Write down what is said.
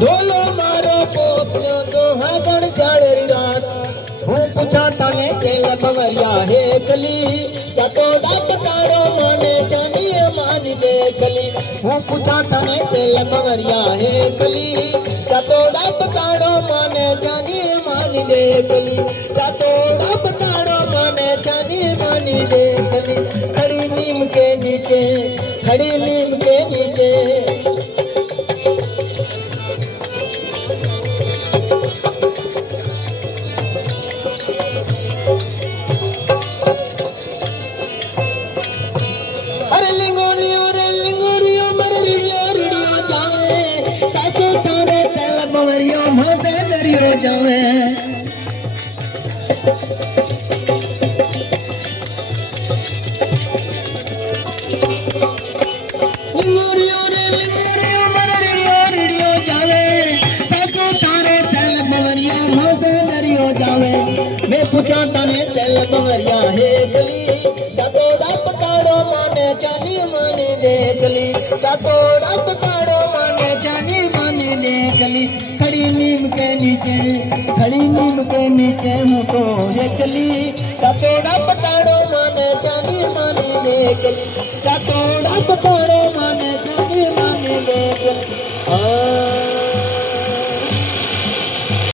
ढोलो मारो पोपनो तो हगण चाड़री रात हूँ पूछा तने चेल बवरिया है कली क्या तो डाप तारो माने जानी मान देखली हूँ पूछा तने चेल बवरिया है कली क्या तो डाप तारो माने जानी मान देखली क्या तो डाप तारो माने जानी मान देखली खड़ी नीम के नीचे खड़ी नीम के नीचे जावे लिंगोरियो रे लिंगोरियो मर रेडियो जावे सासो तारे चल बवरिया मत दरियो जावे मैं पूछा तने चल बवरिया है गली चातोड़ा पताड़ो माने जानी माने देखली चातोड़ा पताड़ो माने जानी माने देखली खड़ी नीम के नीचे मुको ये चली चातोड़ा पताड़ो माने जानी माने देखली